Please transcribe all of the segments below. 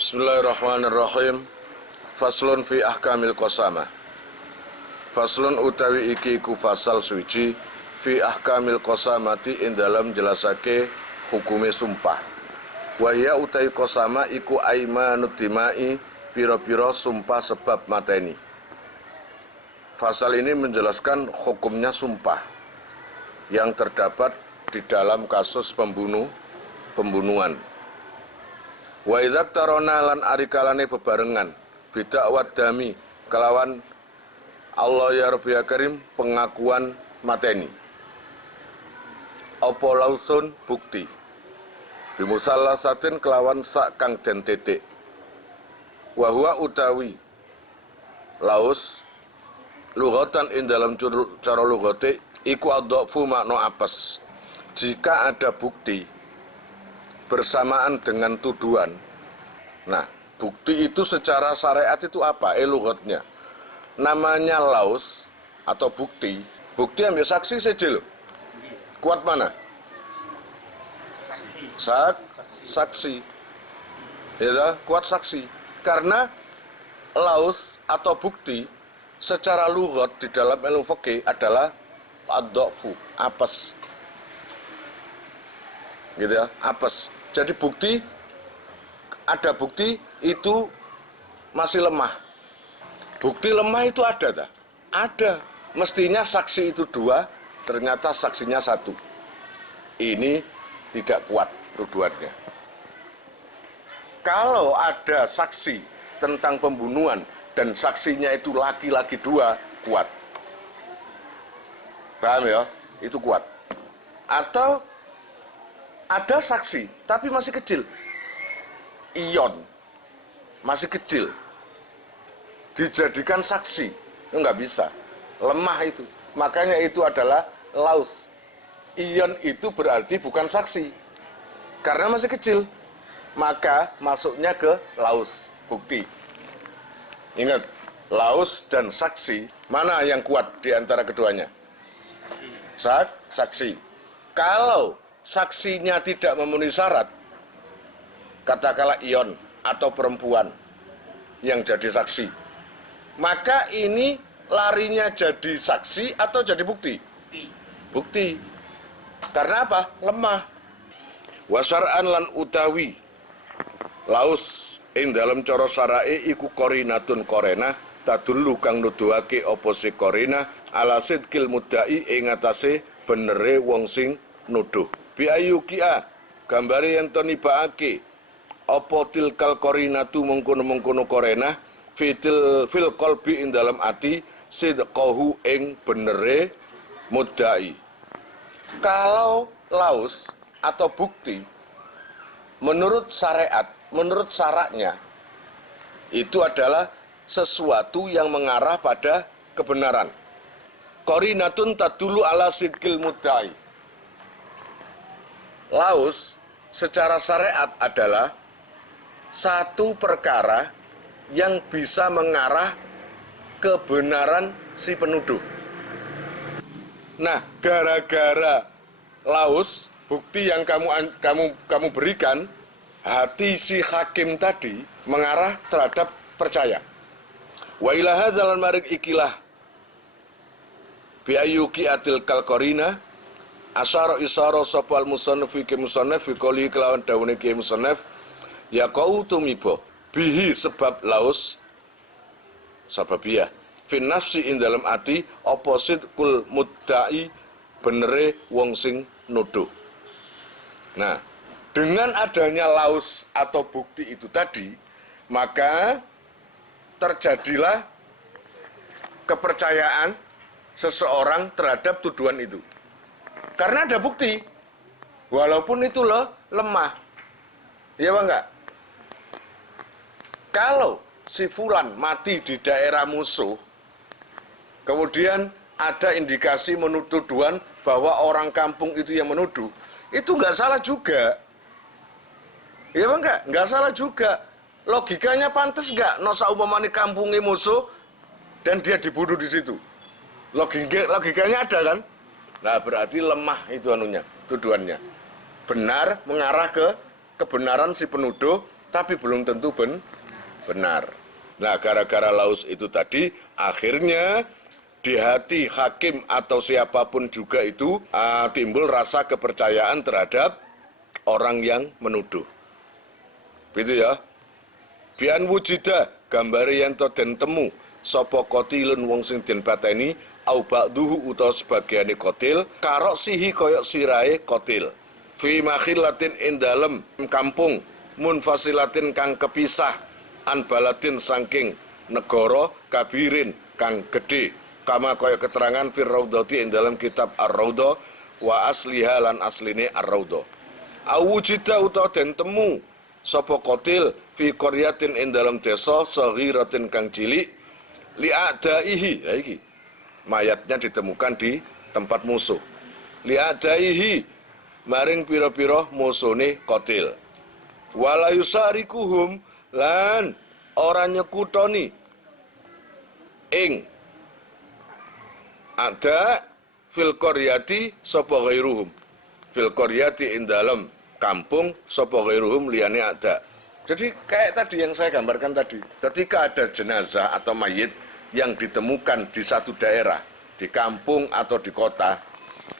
Bismillahirrahmanirrahim. Faslun fi ahkamil qasamah. Faslun utawi iki ku fasal suci fi ahkamil qasamati ing dalam jelasake hukume sumpah. Wa ya utawi qasama iku aimanut dimai pira-pira sumpah sebab mateni. Fasal ini menjelaskan hukumnya sumpah yang terdapat di dalam kasus pembunuhan. Wa idzak tarona lan arikalane bebarengan bidak wadami kelawan Allah ya Rabbi ya Karim pengakuan mateni. Apa lausun bukti bimusallasatin kelawan sak kang den titik. Wa huwa utawi laus lughatan ing dalam cara lughate iku adhafu makna apes. Jika ada bukti bersamaan dengan tuduhan. Nah, bukti itu secara syariat itu apa? Lughatnya. Namanya laus atau bukti. Bukti ambil saksi saja loh. Kuat mana? Saksi. Ya, kuat saksi. Karena laus atau bukti secara lughat di dalam ilmu fikih adalah ad-dhafu, apes. Gitu ya, apes. Jadi bukti, ada bukti itu masih lemah. Bukti lemah itu ada tak? Ada. Mestinya saksi itu dua, ternyata saksinya satu. Ini tidak kuat tuduhannya. Kalau ada saksi tentang pembunuhan dan saksinya itu laki-laki dua, kuat. Paham ya? Itu kuat. Atau ada saksi, tapi masih kecil. Ion, masih kecil. Dijadikan saksi, itu nggak bisa. Lemah itu. Makanya itu adalah laus. Ion itu berarti bukan saksi. Karena masih kecil. Maka masuknya ke laus, bukti. Ingat, laus dan saksi, mana yang kuat di antara keduanya? Saksi. Kalau saksinya tidak memenuhi syarat, katakanlah ion atau perempuan yang jadi saksi, maka ini larinya jadi saksi atau jadi bukti? Bukti. Karena apa? Lemah. Wasar'an lan utawi laus ing dalam cara syara'i iku qarinatun qarena tadullu kang nuduhake apa se qarina ala sidqil mudda'i ing atase benere wong sing nuduh. Bi ayyukia gambare yen to nibake apa tilkal qarinatu mengkono-mengkono qarena fil qalbi ing dalam ati sidqahu ing benere mudda'i. Kalau laus atau bukti menurut syariat, menurut syaratnya itu adalah sesuatu yang mengarah pada kebenaran. Qarinatun tadulu ala sidqil mudda'i. Laus secara syariat adalah satu perkara yang bisa mengarah kebenaran si penuduh. Nah, gara-gara laus, bukti yang kamu berikan, hati si hakim tadi mengarah terhadap percaya. Wa ila hadzal marik ikilah bi ayyuki atil kalqarina asyara isara sapal musannaf fi musannaf fi qouli kelawan dawune ki musannaf ya qau tumibo bihi sebab laus sababiyah fi nafsi ing dalam ati opposite kul mudda'i benere wong sing nuduh. Nah, dengan adanya laus atau bukti itu tadi, maka terjadilah kepercayaan seseorang terhadap tuduhan itu. Karena ada bukti, walaupun itu lemah. Iya apa enggak? Kalau si fulan mati di daerah musuh, kemudian ada indikasi tuduhan bahwa orang kampung itu yang menuduh, itu enggak salah juga. Iya apa enggak? Enggak salah juga. Logikanya pantas enggak? Nosa umpamane kampungnya musuh dan dia dibunuh di situ. Logikanya ada kan? Nah, berarti lemah itu tuduhannya. Benar mengarah ke kebenaran si penuduh tapi belum tentu benar. Nah, gara-gara laus itu tadi, akhirnya di hati hakim atau siapapun juga itu timbul rasa kepercayaan terhadap orang yang menuduh. Begitu ya. Bian wujida gambari yen to den temu sapa qatilun wong sing den pateni au ba'duhu utawa sebagiane qatil karok sihi koyok sirahe qatil. Fi makhilatin ing dalem kampung munfasilatin kang kepisah an baladin saking negara kabirin kang gede kama kaya keterangan fir raudhati ing dalam kitab Ar-Raudhah wa asliha lan asline Ar-Raudhah. Awujida utawa den temu sapa qatil fi qaryatin ing dalam desa saghiratin kang cilik li adaihi. Ya iki mayatnya ditemukan di tempat musuh. Li adaihi maring pira-pira musuhne qatil. Wala yusarikuhum lan ora nyekutoni ing ada fil qaryati sapa ghairuhum. Fil qaryati ing dalem kampung sapa ghairuhum liyane ada. Jadi kayak tadi yang saya gambarkan tadi, ketika ada jenazah atau mayit yang ditemukan di satu daerah, di kampung atau di kota,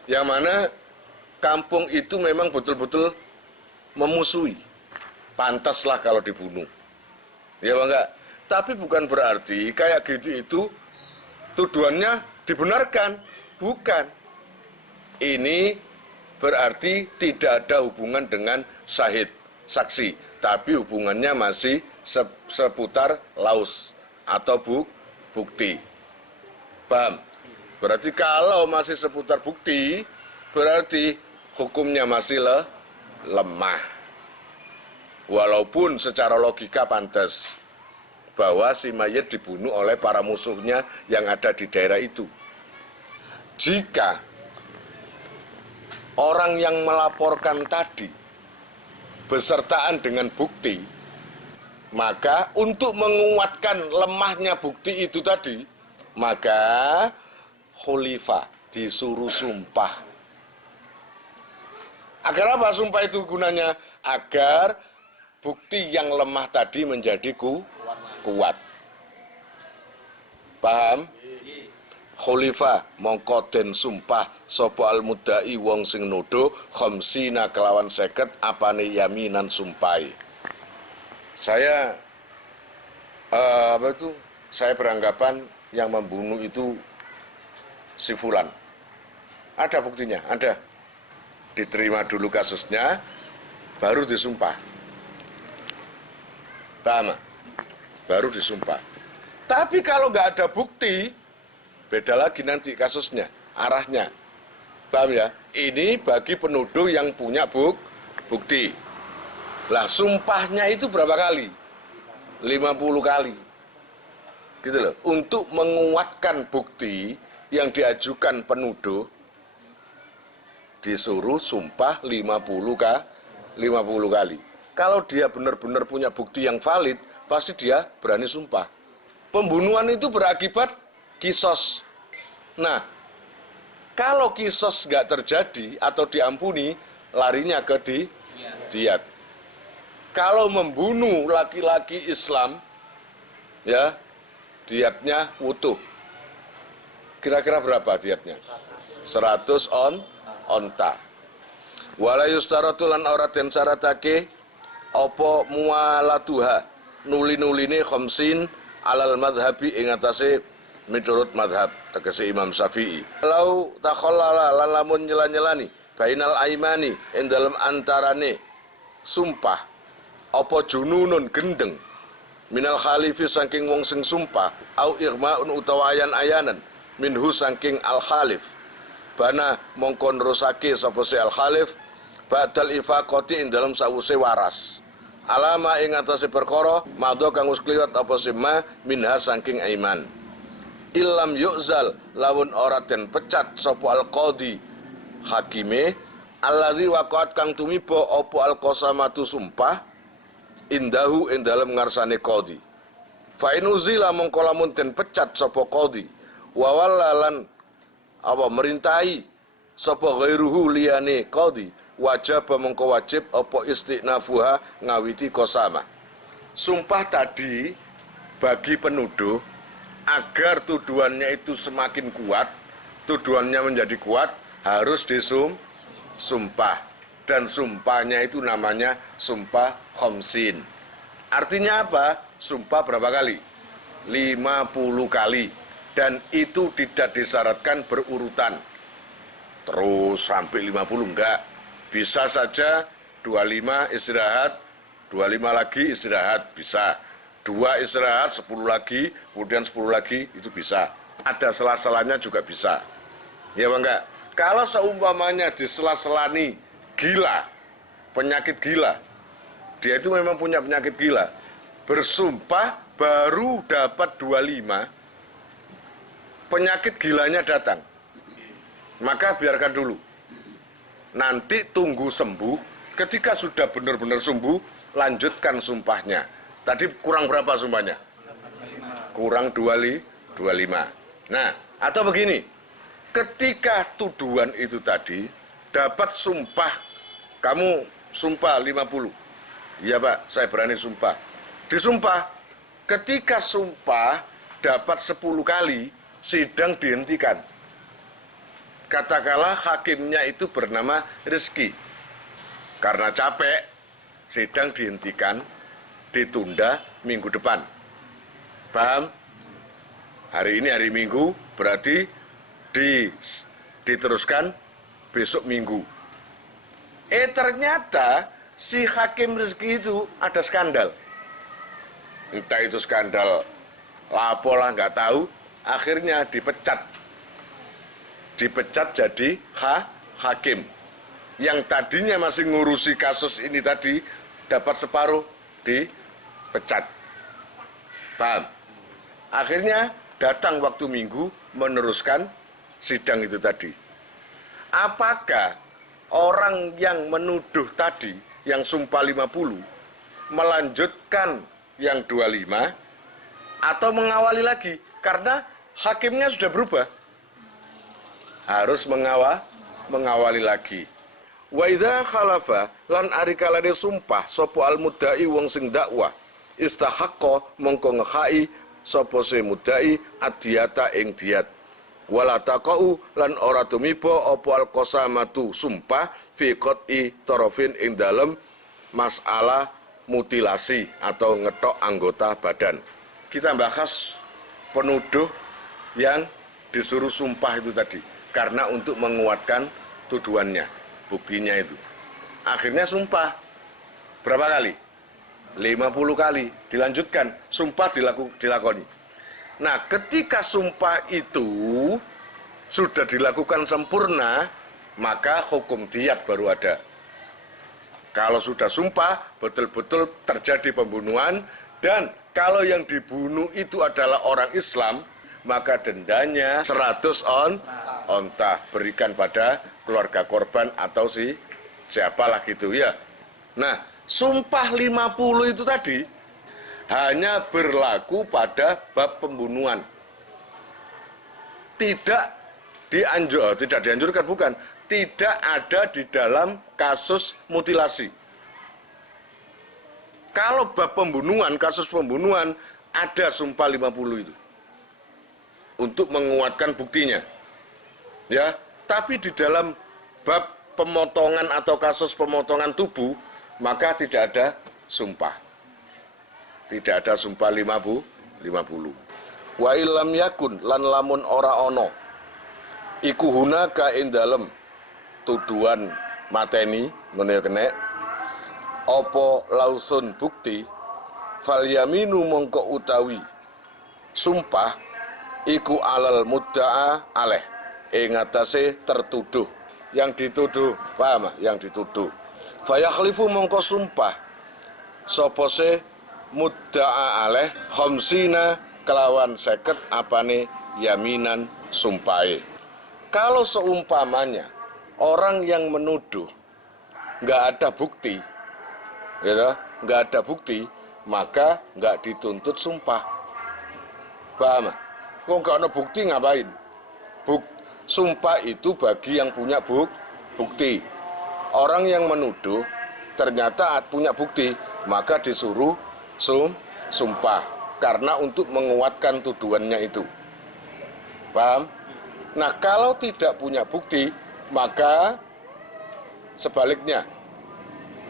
yang mana kampung itu memang betul-betul memusuhi, pantaslah kalau dibunuh. Ya enggak? Tapi bukan berarti kayak gitu itu tuduhannya dibenarkan, bukan. Ini berarti tidak ada hubungan dengan syahid, saksi, tapi hubungannya masih seputar laus atau bukti. Paham? Berarti kalau masih seputar bukti, berarti hukumnya masih lemah. Walaupun secara logika pantas bahwa si mayit dibunuh oleh para musuhnya yang ada di daerah itu. Jika orang yang melaporkan tadi besertaan dengan bukti, maka untuk menguatkan lemahnya bukti itu tadi, maka khalifah disuruh sumpah. Agar apa sumpah itu gunanya? Agar bukti yang lemah tadi menjadi kuat. Paham? Khalifah mongko den sumpah sapa al-mudda'i wong sing nuduh khamsina kelawan 50 apane yaminan sumpai. Saya saya beranggapan yang membunuh itu si fulan. Ada buktinya, ada. Diterima dulu kasusnya baru disumpah. Paham? Baru disumpah. Tapi kalau nggak ada bukti, beda lagi nanti kasusnya, arahnya. Paham ya? Ini bagi penuduh yang punya bukti. Lah sumpahnya itu berapa kali? 50 kali. Gitu loh. Untuk menguatkan bukti yang diajukan penuduh, disuruh sumpah 50 kali. Kalau dia benar-benar punya bukti yang valid, pasti dia berani sumpah. Pembunuhan itu berakibat kisos. Nah, kalau kisos nggak terjadi atau diampuni, larinya ke diat. Kalau membunuh laki-laki Islam, ya diatnya utuh. Kira-kira berapa diatnya? 100 onta. Wala yustaratu lan ora den syaratake apa mualatuha nuli-nuline khamsin alal madhabi ing atase miturut madhab tegese Imam Syafi'i. Lau takhallala lan lamun nyela-nyelani bainal aimani ing dalem antarane sumpah apa jununun gendeng minal khalifi saking wong sing sumpah au irmaun utawa ayan-ayanan minhu saking al khalif bana mongko nerusake sapa si al khalif ba'dal ifaqati ing dalem sawuse waras alama ing atase perkara madha kang wis kliwat apa sima minha saking aiman illam yu'zal lawun ora den pecat sapa al qadi hakime alladzi waqat kang tumiba apa al qasamatu sumpah indahu ing dalem ngarsane qadi fa inuzila mongko lamun den pecat sapa qadi wa wallalan apa merintahi sapa ghairuhu liyane qadi wajib mongko wajib apa istinafuha ngawiti qasama sumpah tadi bagi penuduh agar tuduhannya itu semakin kuat, tuduhannya menjadi kuat, harus disumpah. Dan sumpahnya itu namanya sumpah khamsin. Artinya apa? Sumpah berapa kali? 50 kali. Dan itu tidak disyaratkan berurutan. Terus sampai 50 enggak. Bisa saja 25 istirahat, 25 lagi istirahat, bisa. 2 istirahat, 10 lagi, kemudian 10 lagi, itu bisa. Ada sela-selanya juga bisa. Ya Bang enggak? Kalau seumpamanya di sela-selani gila, penyakit gila, dia itu memang punya penyakit gila, bersumpah baru dapat 25, penyakit gilanya datang, maka biarkan dulu. Nanti tunggu sembuh, ketika sudah benar-benar sembuh, lanjutkan sumpahnya. Tadi kurang berapa sumpahnya? Kurang 25. Nah, atau begini, ketika tuduhan itu tadi dapat sumpah, kamu sumpah 50. Iya Pak, saya berani sumpah. Disumpah, ketika sumpah dapat 10 kali, sidang dihentikan. Katakanlah hakimnya itu bernama Rizki. Karena capek, sidang dihentikan, ditunda minggu depan. Paham? Hari ini hari Minggu, berarti diteruskan besok Minggu. Ternyata si Hakim Rizki itu ada skandal. Entah itu skandal lapo lah, nggak tahu. Akhirnya dipecat. Dipecat jadi hakim. Yang tadinya masih ngurusi kasus ini tadi, dapat separuh, dipecat. Paham? Akhirnya datang waktu Minggu meneruskan sidang itu tadi. Apakah orang yang menuduh tadi, yang sumpah 50, melanjutkan yang 25, atau mengawali lagi? Karena hakimnya sudah berubah. Harus mengawali lagi. Wa idza khalafa lan ari kalane sumpah sapa al mudda'i wong sing dakwah, istahaqqa mongko ngekhai sapa se mudda'i adiyata ing diat. Wala taqau lan ora tumiba apa al-qasamatu sumpah fi qat'i tarafin ing dalem masalah mutilasi atau ngetok anggota badan. Kita bahas penuduh yang disuruh sumpah itu tadi karena untuk menguatkan tuduhannya, buktinya itu. Akhirnya sumpah berapa kali? 50 kali, dilanjutkan, sumpah dilakoni. Nah, ketika sumpah itu sudah dilakukan sempurna, maka hukum diat baru ada. Kalau sudah sumpah, betul-betul terjadi pembunuhan, dan kalau yang dibunuh itu adalah orang Islam, maka dendanya 100 onta, berikan pada keluarga korban atau siapalah gitu ya. Nah, sumpah 50 itu tadi hanya berlaku pada bab pembunuhan. Tidak dianjurkan, bukan. Tidak ada di dalam kasus mutilasi. Kalau bab pembunuhan, kasus pembunuhan, ada sumpah 50 itu. Untuk menguatkan buktinya. Ya, tapi di dalam bab pemotongan atau kasus pemotongan tubuh, maka tidak ada sumpah. Tidak ada sumpah 50. Wa illam yakun lan lamun ora ono iku hunaka ing dalem tuduhan mateni ngono ya kene apa lausun bukti fal yaminu mongko utawi sumpah iku alal mudda'a aleh ing atase tertuduh, yang dituduh, paham? Yang dituduh. Fa yakhlifu mongko sumpah sapa se mudda'a aleh khamsina kelawan 50 apane yaminan sumpahe. Kalau seumpamanya orang yang menuduh nggak ada bukti, gitu, nggak ada bukti, maka nggak dituntut sumpah. Paham? Kok nggak ada bukti ngapain? Sumpah itu bagi yang punya bukti. Orang yang menuduh ternyata punya bukti, maka disuruh sumpah karena untuk menguatkan tuduhannya itu. Paham? Nah, kalau tidak punya bukti, maka sebaliknya.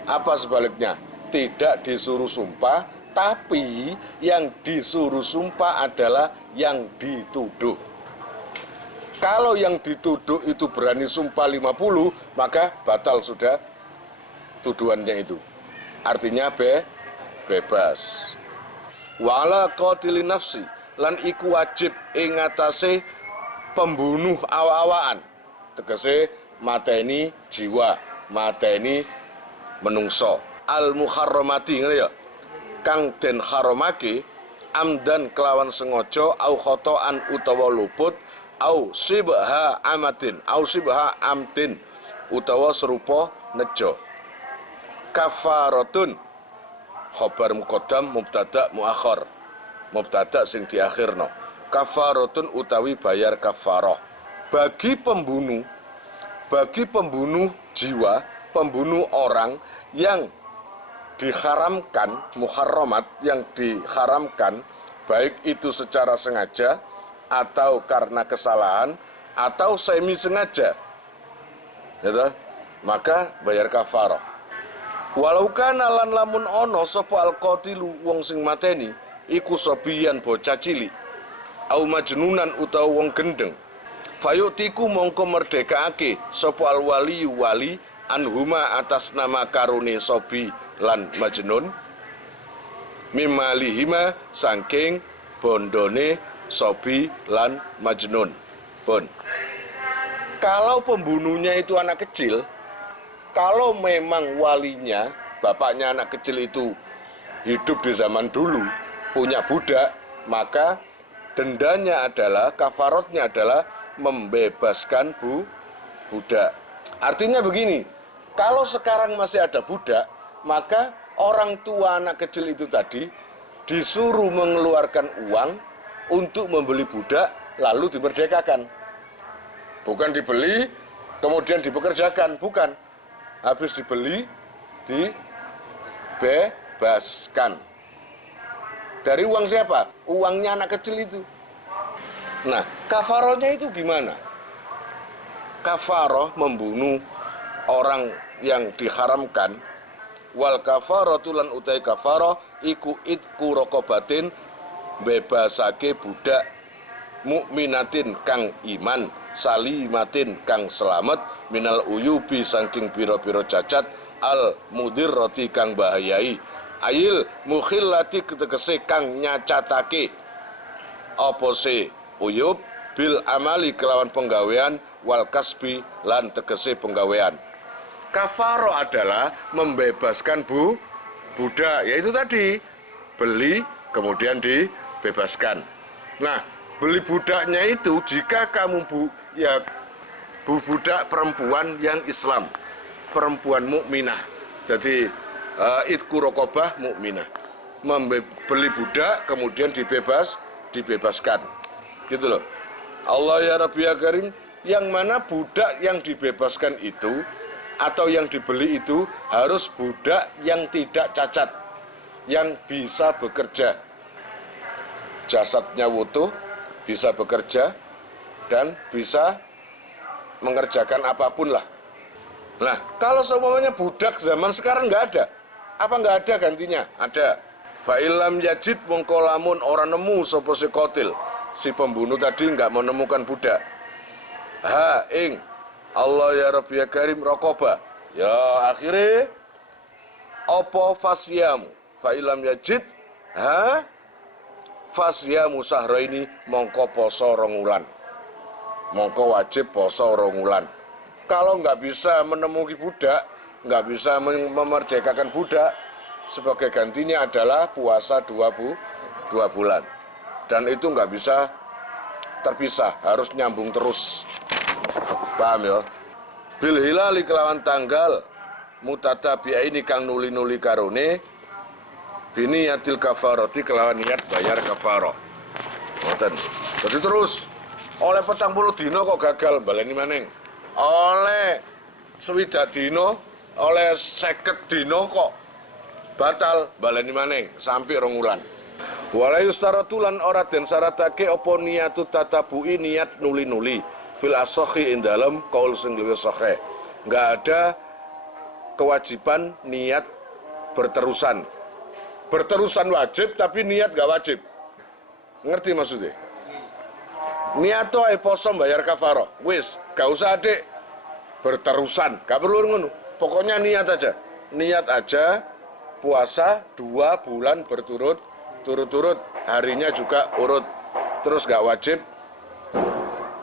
Apa sebaliknya? Tidak disuruh sumpah, tapi yang disuruh sumpah adalah yang dituduh. Kalau yang dituduh itu berani sumpah 50, maka batal sudah tuduhannya itu. Artinya bebas. Wala qatilin nafsi, lan iku wajib ing atase pembunuh awa-awaan. Tegese mateni jiwa, mateni menungso. Al muharramati ngene ya. Kang den haramake amdan kelawan sengaja au khotoan utawa luput au sibha amatin au sibha amtin utawa serupa nejo. Kafaratun khabar muqaddam mubtada muakhar. Mubtada sing diakhirno. Kafaratun utawi bayar kafarah bagi pembunuh jiwa, pembunuh orang yang diharamkan, muharramat yang diharamkan, baik itu secara sengaja atau karena kesalahan atau semi sengaja, gitu, maka bayar kafarah. Walau kana lan lamun ono sapa alqatilu wong sing mateni iku sobiyan bocah cilik au majnunan utawa wong gendeng, fayutiku mongko merdekaake sapa alwali wali anhuma atas nama karune sobi lan majnun mimalihima saking bondone sobi lan majnun pun. Kalau pembunuhnya itu anak kecil, kalau memang walinya, bapaknya anak kecil itu hidup di zaman dulu, punya budak, maka dendanya adalah, kafarotnya adalah membebaskan budak. Artinya begini, kalau sekarang masih ada budak, maka orang tua anak kecil itu tadi disuruh mengeluarkan uang untuk membeli budak, lalu dimerdekakan. Bukan dibeli, kemudian dipekerjakan, bukan. Habis dibeli, dibebaskan. Dari uang siapa? Uangnya anak kecil itu. Nah, kafarohnya itu gimana? Kafaroh membunuh orang yang diharamkan. Wal kafaratu lan utai kafaroh iku itku rokobatin bebasake budak mukminatin kang iman, salimatin kang selamat, minal uyubi saking piro-piro cacat, al mudir roti kang bahayai, ayil mukhillati tegese kang nyacatake apa se uyub bil amali kelawan penggawean wal kasbi lan tegese penggawean. Kafaro adalah membebaskan budak, yaitu tadi beli kemudian dibebaskan. Nah, beli budaknya itu jika kamu budak perempuan yang Islam, perempuan mukminah. Jadi itku rokobah mukminah. Membeli budak kemudian dibebaskan. Gitu loh. Allah ya Rabbi ya Karim, yang mana budak yang dibebaskan itu atau yang dibeli itu harus budak yang tidak cacat, yang bisa bekerja. Jasadnya utuh, bisa bekerja, dan bisa mengerjakan apapun lah. Nah, kalau semuanya budak zaman sekarang nggak ada. Apa nggak ada gantinya? Ada. Fa'ilam yajid mongko lamun ora nemu sapa si qatil. Si pembunuh tadi nggak menemukan budak. Ha ing Allah ya Rabbi ya Karim rokoba. Ya akhirnya opo fasyamu fa'ilam yajid ha fasyamu sahra ini mongko poso 2 wulan. Mongko wajib poso 2 wulan. Kalau nggak bisa menemukan budak, nggak bisa memerdekakan budak, sebagai gantinya adalah puasa 2 bulan. Dan itu nggak bisa terpisah, harus nyambung terus. Paham ya? Bil hilali kelawan tanggal mutatabi'a ini kang nuli-nuli karone bini yatil kafaroti kelawan niat bayar kafaroh. Ngoten. Jadi terus oleh 40 dino kok gagal baleni maneng. Oleh 20 dino, oleh 50 dino kok batal baleni maneng sampai 2 wulan. Wala yustaratulan ora den syaratake apa niatu tatabu'i niat nuli-nuli fil ashahi ing dalem kaul sing luwih sahih. Enggak ada kewajiban niat berterusan. Berterusan wajib tapi niat enggak wajib. Ngerti maksudnya? Niat ae poso bayar kafarah. Wis, gak usah adik berterusan, gak perlu ngono. Pokoknya niat aja. Niat aja puasa 2 bulan berturut-turut, harinya juga urut. Terus gak wajib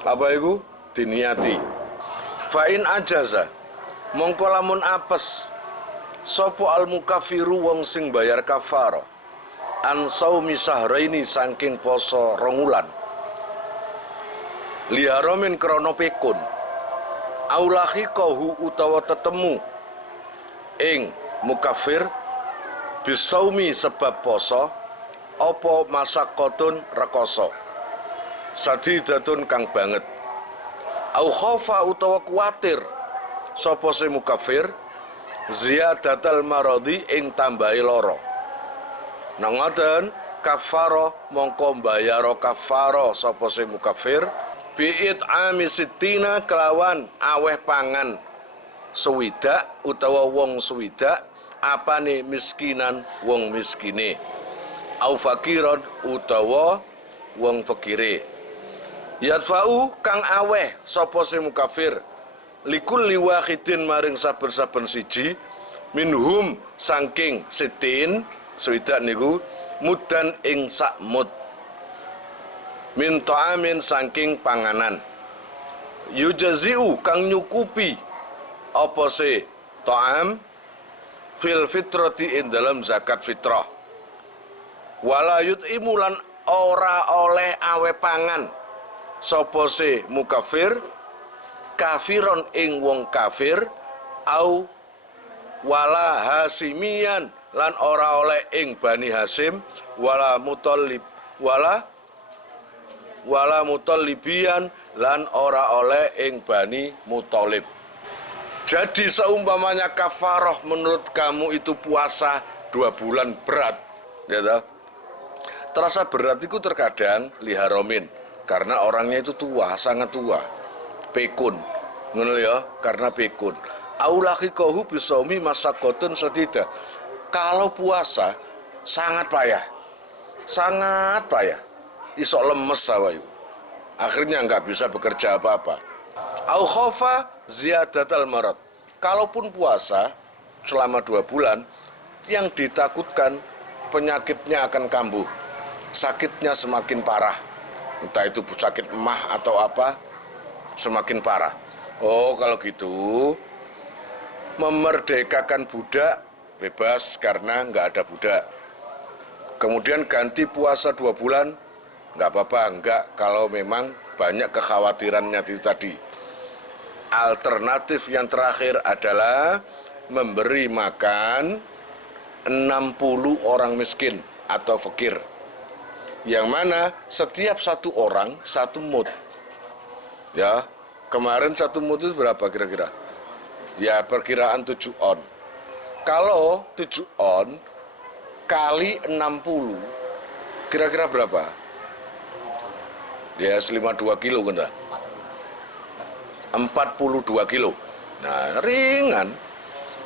apa itu? Diniati. Fa'in ajaza mongko lamun apes sopo al mukafiru wong sing bayar kafarah an saumi sahraini saking poso 2 wulan liharomin krono pekun aulahi kauhu utawa tetemu ing mukafir bisaumi sebab poso opo masakotun rekoso sadidatun kang banget au khofa utawa kuatir sapa se mukafir ziyadatal maradi ing tambahi loro nang ngoten kafaro mongko mbayaro kafaro sapa se mukafir bi'it amisitina kelawan aweh pangan suwidak utawa wong suwidak apane miskinan wong miskine au fakiron utawa wong fakire yadfa'u kang aweh sapa se mukafir likulli wahidin maring saben-saben siji minhum saking sitin swidak niku mudan ing sak mud min ta'amin saking panganan yujazi'u kang nyukupi apa se ta'am fil fitrati ing dalam zakat fitrah wala yut'imu lan ora oleh awe pangan sapa se mukafir kafiron ing wong kafir au wala hasimian lan ora oleh ing Bani Hasim wala mutallibian lan ora oleh ing Bani Muthalib. Jadi seumpamanya kafarah menurut kamu itu puasa 2 bulan berat, ya toh? Terasa berat itu terkadang liharomin karena orangnya itu tua, sangat tua. Pekun, ngono ya, karena pekun. Aulahi kohu bisaumi masakotun sadida. Kalau puasa sangat payah, isok lemes sawayu. Akhirnya nggak bisa bekerja apa-apa. Au khofa ziyadatal marad. Kalaupun puasa selama 2 bulan, yang ditakutkan penyakitnya akan kambuh, sakitnya semakin parah. Entah itu sakit emah atau apa, semakin parah. Oh, kalau gitu memerdekakan budak bebas karena nggak ada budak. Kemudian ganti puasa 2 bulan, nggak apa-apa, nggak kalau memang banyak kekhawatirannya itu tadi. Alternatif yang terakhir adalah memberi makan 60 orang miskin atau fakir. Yang mana setiap 1 orang 1 mud. Ya, kemarin 1 mud itu berapa kira-kira? Ya, perkiraan 7 on. Kalau 7 on kali 60, kira-kira berapa? Ya, 52 kilo kan? 42 kilo. Nah, ringan.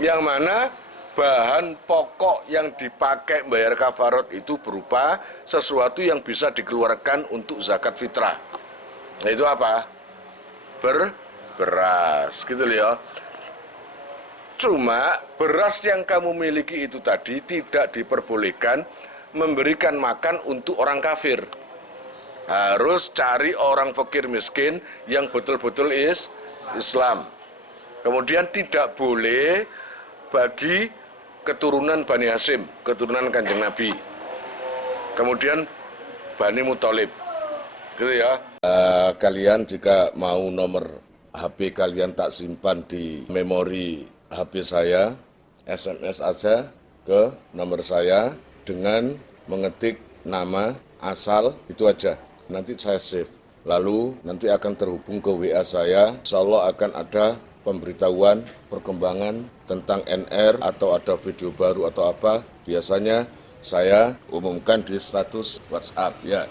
Yang mana bahan pokok yang dipakai bayar kafarat itu berupa sesuatu yang bisa dikeluarkan untuk zakat fitrah. Nah, itu apa? Beras, gitu loh ya. Cuma beras yang kamu miliki itu tadi tidak diperbolehkan memberikan makan untuk orang kafir. Harus cari orang fakir miskin yang betul-betul Islam. Kemudian tidak boleh bagi keturunan Bani Hasim, keturunan Kanjeng Nabi. Kemudian Bani Muthalib. Gitu ya. Kalian jika mau nomor HP kalian tak simpan di memori HP saya, SMS aja ke nomor saya dengan mengetik nama asal, itu aja. Nanti saya save. Lalu nanti akan terhubung ke WA saya. Insya Allah akan ada pemberitahuan perkembangan tentang NR atau ada video baru atau apa. biasanya saya umumkan di status WhatsApp ya.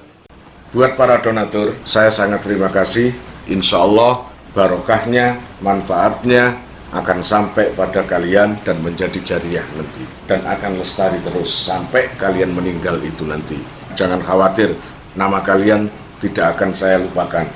Buat para donatur, saya sangat terima kasih. Insya Allah barokahnya, manfaatnya akan sampai pada kalian dan menjadi jariah nanti. Dan akan lestari terus sampai kalian meninggal itu nanti. Jangan khawatir, nama kalian tidak akan saya lupakan.